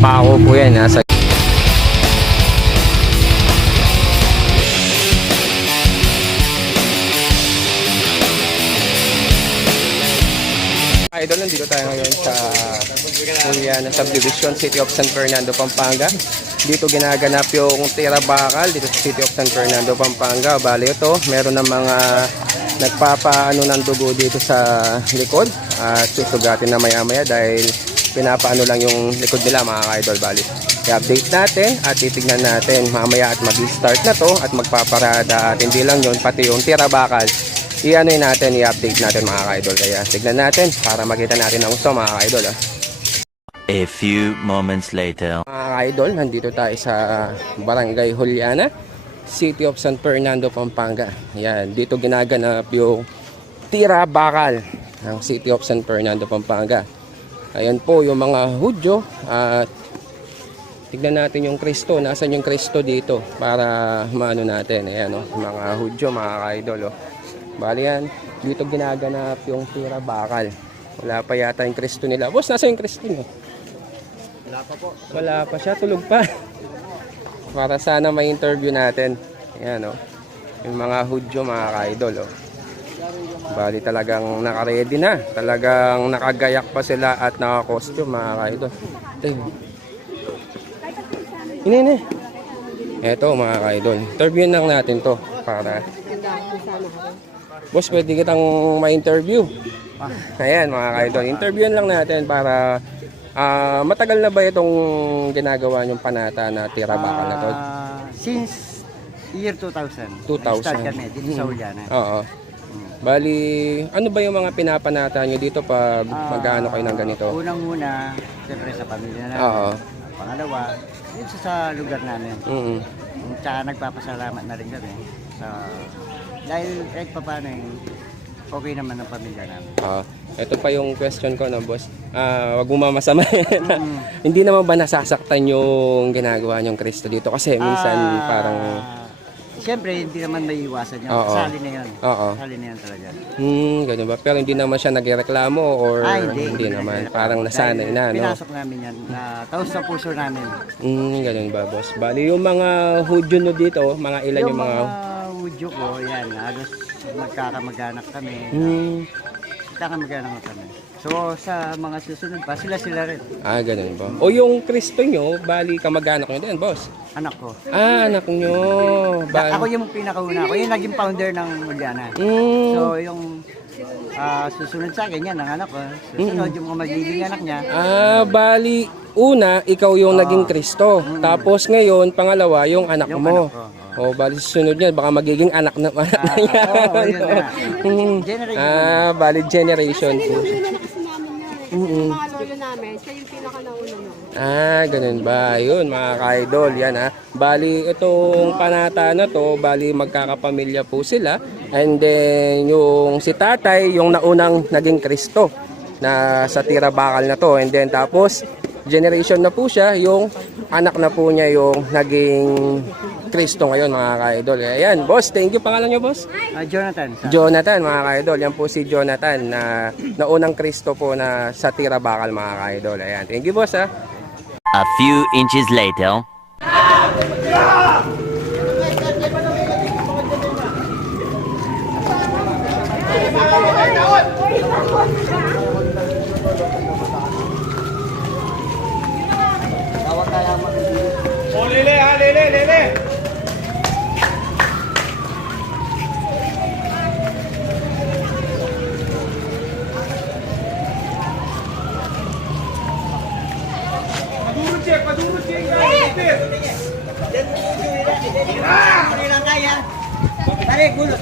pako po yan. Nasa Idol, nandito tayo ngayon sa Juliana Subdivision, City of San Fernando, Pampanga. Dito ginaganap yung tira bakal dito sa City of San Fernando, Pampanga. Bali ito, meron ng mga nagpapaano ng dugo dito sa likod at susugatin na maya-maya dahil pinapaano lang yung likod nila mga ka-idol. Bali, i-update natin at titignan natin mamaya at mag-start na to at magpaparada at hindi lang yun, pati yung tira bakal i-ano natin, i-update natin mga ka-idol. Kaya tignan natin para makita natin ang gusto mga ka-idol. A few moments later. Mga ka-idol, nandito tayo sa Barangay Juliana, City of San Fernando, Pampanga. Yan, dito ginaganap yung tira bakal ng City of San Fernando, Pampanga. Ayan po yung mga Hudyo at tignan natin yung Kristo. Nasaan yung Kristo dito para maano natin. Ayan mga Hudyo, mga ka-idol. Bali yan, dito ginaganap yung tira bakal. Wala pa yata yung Kristo nila. Boss, nasa yung Kristo nyo? Wala pa po. Wala pa siya, tulog pa. Para sana may interview natin. Ayan yung mga Hudyo, mga ka-idol. Bali talagang naka-ready na. Talagang nakagayak pa sila at naka-costume, mga ka-idol. Ini. Eto mga ka-idol. Interviewin lang natin to para... Boss, pwede kitang ma-interview. Ayan mga ka-idol, interviewin lang natin para matagal na ba itong ginagawa niyong panata na tira bakal na to? Since year 2000. 2000. Start kami dito sa Juliana. Oo. Bali, ano ba yung mga pinapanata niyo dito pag mag-ano kayo ng ganito? Unang-una, siyempre sa pamilya namin. Oo. Pangalawa, dito sa lugar namin. Tsaka nagpapasalamat na rin kami sa dahil kahit pa paano okay naman ang pamilya namin. Ito pa yung question ko boss. Wag mo mamasama. Hindi naman ba nasasaktan yung ginagawa niyong Kristo dito? Kasi minsan parang... Siyempre, hindi naman may iwasan yun. Sali na yun. Sali na yun talaga. Ganyan ba? Pero hindi naman siya nagreklamo or hindi naman? Parang nasanay na, no? Pinasok namin yan. Taos sa puso namin. Ganyan ba, boss? Bali, yung mga Hudyo no dito, mga ilan yung mga... Hudyo ko, yan. Halos magkakamag-anak kami. Magkakamag-anak kami. So, sa mga susunod pa, sila rin. Ganun ba? O yung Kristo nyo, bali kamag-anak nyo din, boss? Anak ko. Anak nyo. Ako yung pinakauna. Ako yung naging founder ng Juliana. So, yung susunod sa akin yan, ang anak ko. Susunod yung mga magiging anak niya. Bali, una, ikaw yung naging Kristo. Tapos ngayon, pangalawa, yung anak Yung mo. anak ko. Bali susunod yan, baka magiging anak na niya. Yun na. Bali generation po. Yung mga lolo namin, siya yung pinakanauna nun. Ganun ba? Yun mga ka-idol, yan Bali, itong panata na to, bali magkakapamilya po sila. And then, yung si tatay, yung naunang naging Kristo na sa tira bakal na to. And then, tapos, generation na po siya, yung anak na po niya yung naging Kristo ngayon mga ka-idol. Ayan, boss, thank you. Pangalan niyo, boss? Jonathan. Jonathan, mga ka-idol. Yan po si Jonathan na naunang Kristo po na sa tira bakal mga ka-idol. Ayan, thank you, boss A few inches later. Lele. Padurut cek. Tarik gulot.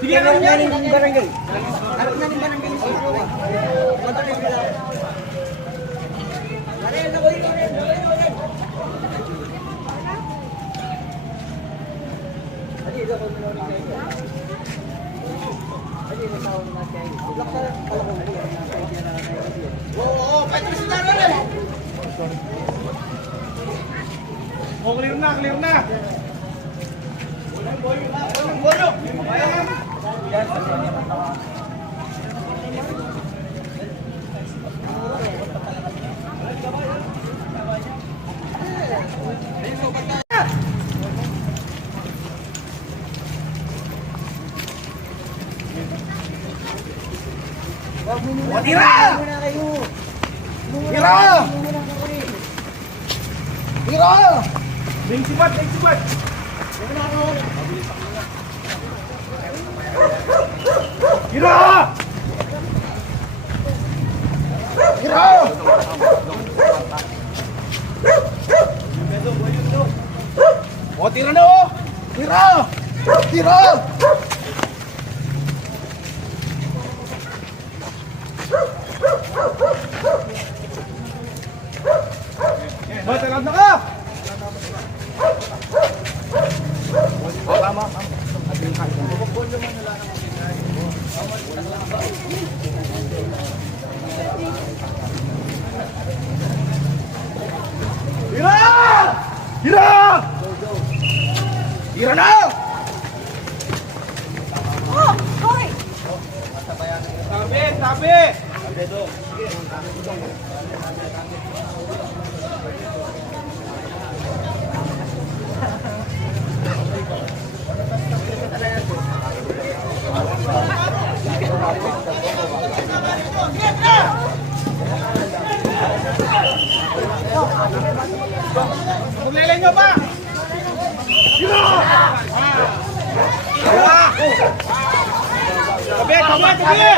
Sige na yan ng barangay. Harap na ng barangay. Clear na. Walang bolo. O, tira! Tira! Tira! Lingsipat! Tira! Tira! O, tira na o! Tira! Tira! Matalab na ka! Tira! Tira! Tira na! Tabi! Maglelay nyo pa! Tira! Tabi!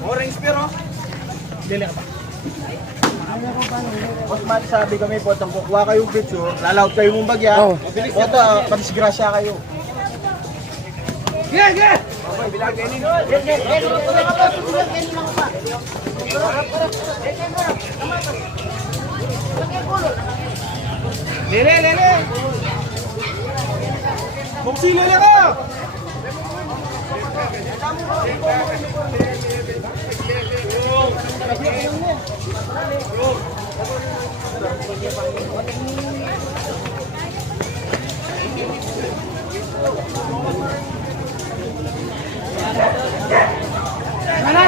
Orange pero. Dili ka pa. Mas sabi kami po, kuha kayong picture, lalaot kayo mong bagya. Oh. Foto, patisgrasya kayo. Sige! Lele! Buksilo na ka!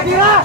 Tira!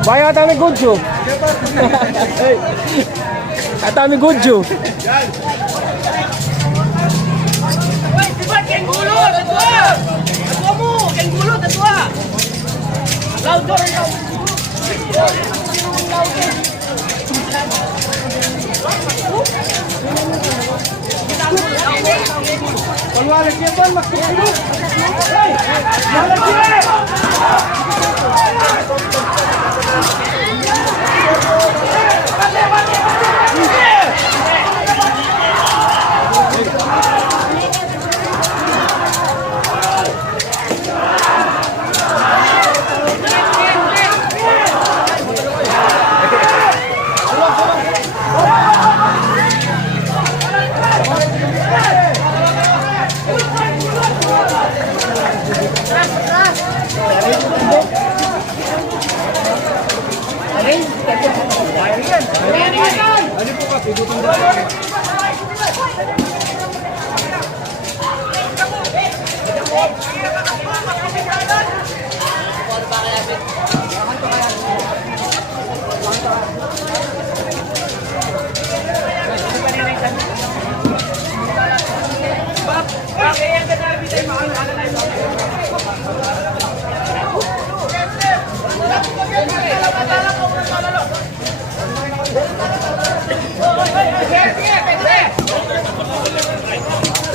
Baya atami gudyo. Atami gudyo. Palwalag niya ba? Magkikilo! Hey! Malag niya!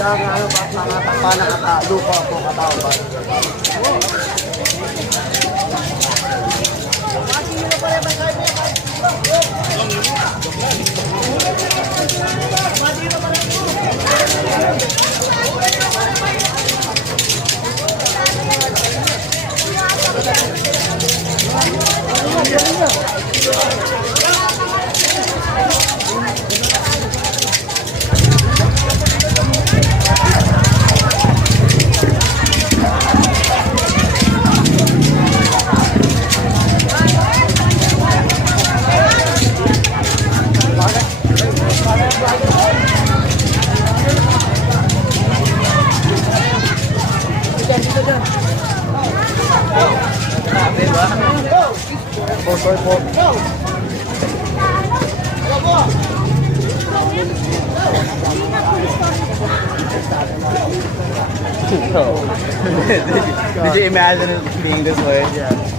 ano ba, mga takpa na lupa po katawan. Did you imagine it being this way? Yeah.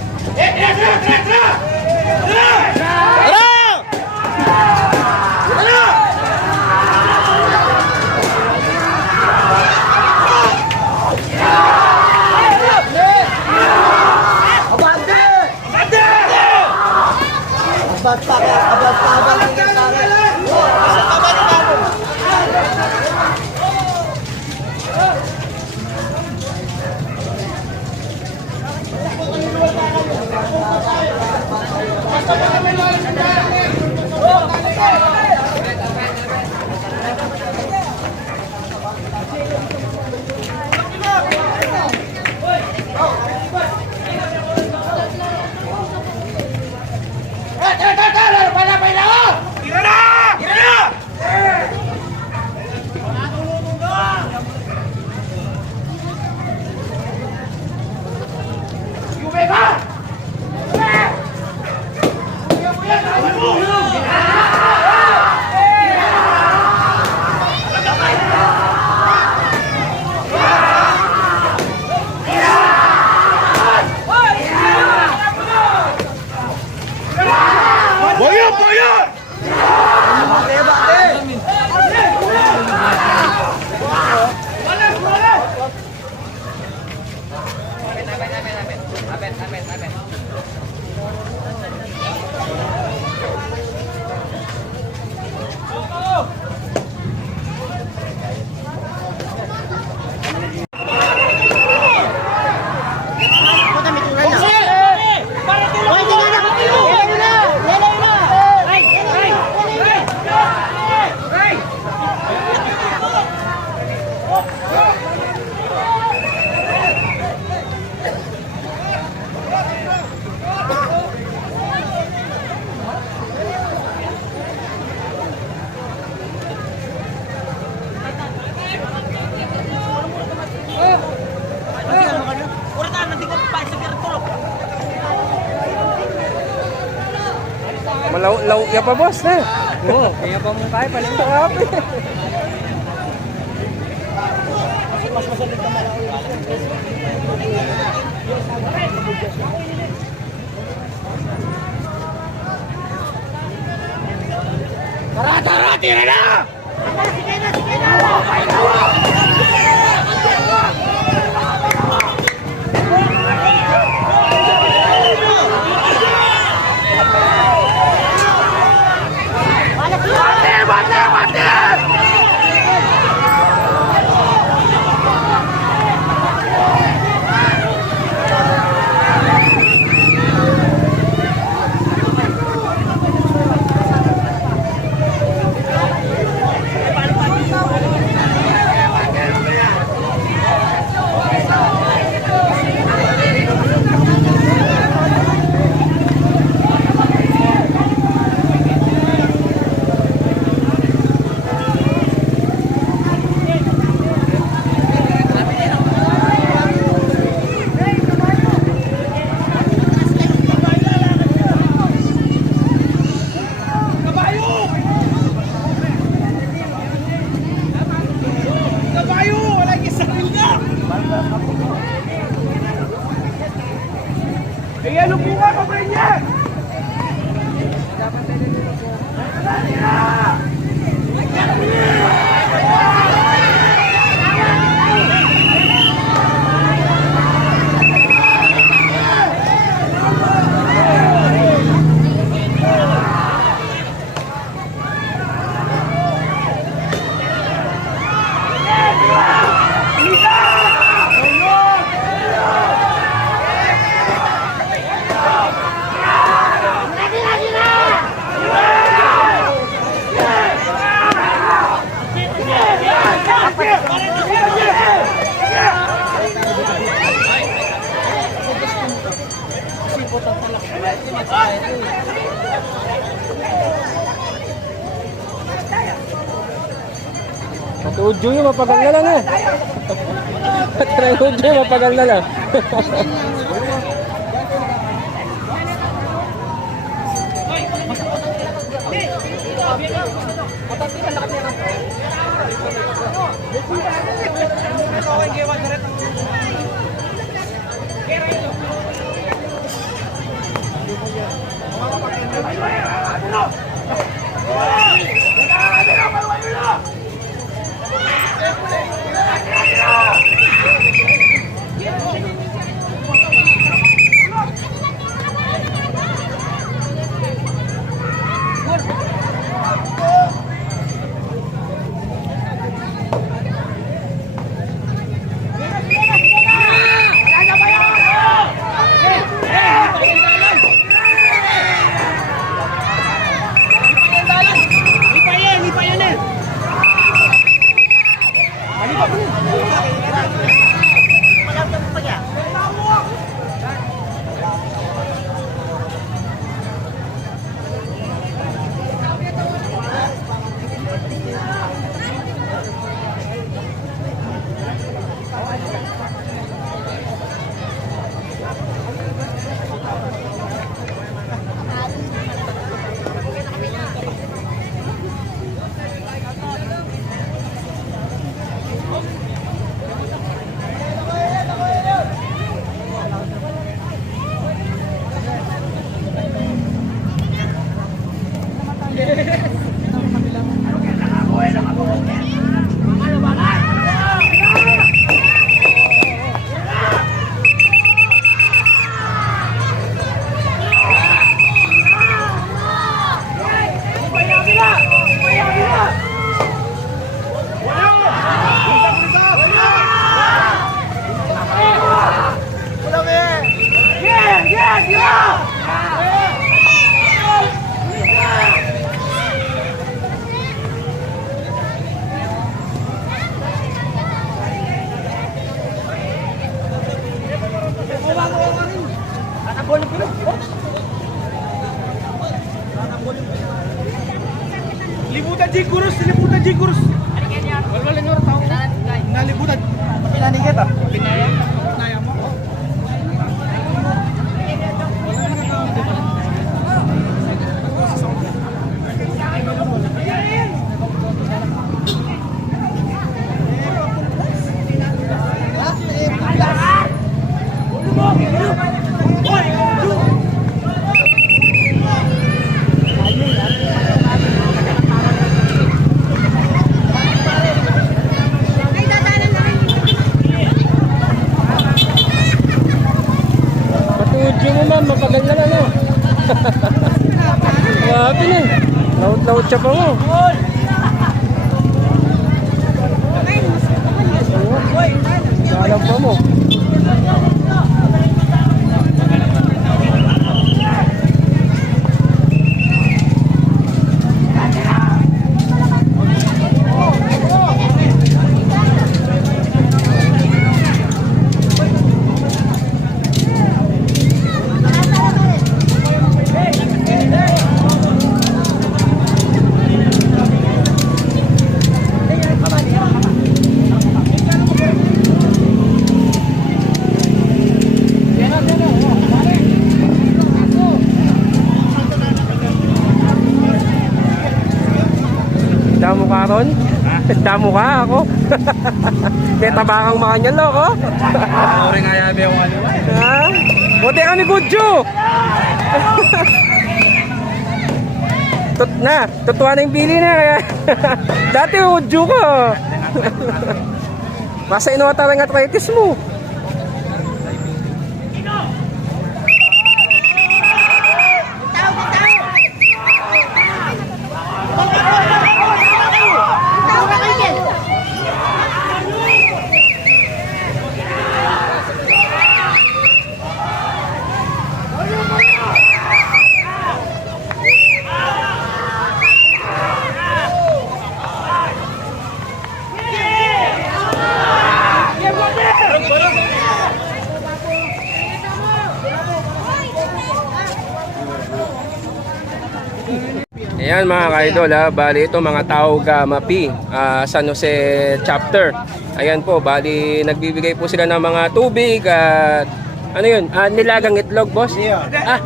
Malaw ya pa boss na. Oo, kaya pa mong kaya paling sarap. Tara, tira na! Patudyo yung mapagal na lang eh. Patudyo yung mapagal na lang. Libutan G kurus, libutan G kurus. Wala nga tao. Nalibutan. Pinanigat ah. Pinaya. Pinaya mo. Patudyo mo ma'am, mapagal na lang oh. Grabe na eh. Laut-laut siya pa mo. Galang pa mo. Damo ka ron? Damo ka ako? Kaya tabakang makanya loko? Ori nga yabe ako ano. Ha? Buti kami Gudyo! Tutuwa na yung bili na kaya. Dati Gudyo ko. Masa inuwata lang arthritis mo. Ayan mga ka-idol ha, bali ito mga Tau Gamma Pi, San Jose chapter. Ayan po, bali nagbibigay po sila ng mga tubig at ano yun, nilagang itlog boss? Ah,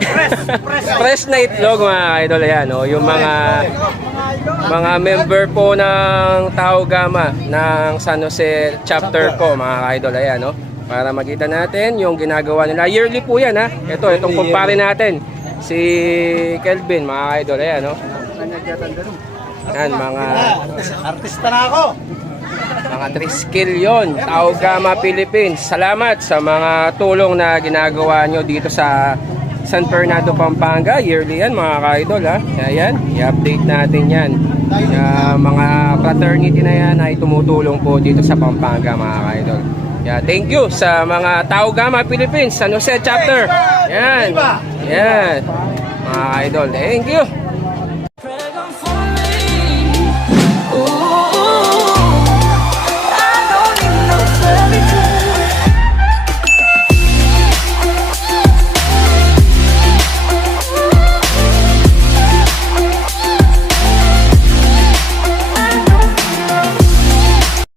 fresh na itlog mga ka-idol. Ayan, oh, yung mga member po ng Tau Gamma ng San Jose chapter po mga ka-idol. Ayan, oh, para makita natin yung ginagawa nila. Yearly po yan ha. Itong kumpare natin. Si Kelvin mga ka-idol. Ayan, oh. Yan, mga Artista na ako. mga 3 skill yun. Tau Gamma Philippines. Salamat sa mga tulong na ginagawa nyo dito sa San Fernando, Pampanga. Yearly yan mga ka-idol ha. Ayan, i-update natin yan. Mga fraternity na yan ay tumutulong po dito sa Pampanga mga ka-idol. Thank you sa mga Tau Gamma Philippines, San Jose chapter. Yan. Yan. Mga ka-idol. Thank you.